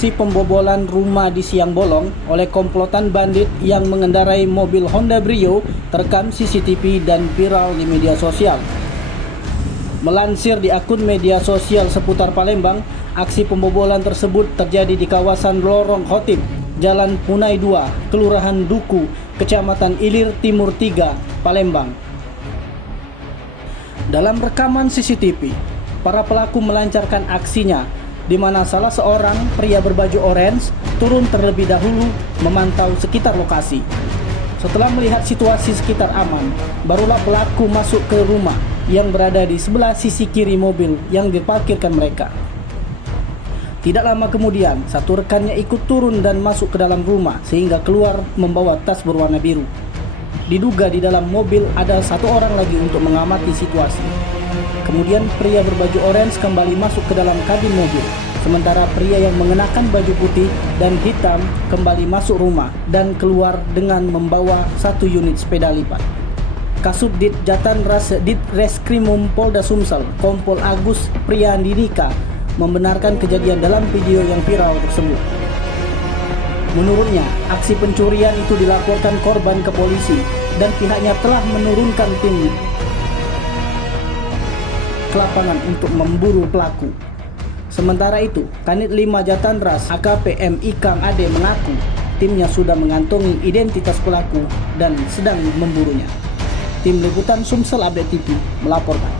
Aksi pembobolan rumah di siang bolong oleh komplotan bandit yang mengendarai mobil Honda Brio terekam CCTV dan viral di media sosial. Melansir di akun media sosial seputar Palembang, aksi pembobolan tersebut terjadi di kawasan Lorong Khotib, Jalan Punai 2, Kelurahan Duku, Kecamatan Ilir Timur 3, Palembang. Dalam rekaman CCTV, para pelaku melancarkan aksinya, di mana salah seorang pria berbaju orange turun terlebih dahulu memantau sekitar lokasi. Setelah melihat situasi sekitar aman, barulah pelaku masuk ke rumah yang berada di sebelah sisi kiri mobil yang diparkirkan mereka. Tidak lama kemudian, satu rekannya ikut turun dan masuk ke dalam rumah sehingga keluar membawa tas berwarna biru. Diduga di dalam mobil ada satu orang lagi untuk mengamati situasi. Kemudian pria berbaju orange kembali masuk ke dalam kabin mobil, sementara pria yang mengenakan baju putih dan hitam kembali masuk rumah dan keluar dengan membawa satu unit sepeda lipat. Kasubdit Jatanras Ditreskrimum Polda Sumsel, Kompol Agus Priyandika, membenarkan kejadian dalam video yang viral tersebut. Menurutnya, aksi pencurian itu dilaporkan korban ke polisi dan pihaknya telah menurunkan tim ke lapangan untuk memburu pelaku. Sementara itu, Kanit 5 Jatandras AKP M. Ikang Ade mengaku timnya sudah mengantongi identitas pelaku dan sedang memburunya. Tim Liputan Sumsel Update TV melaporkan.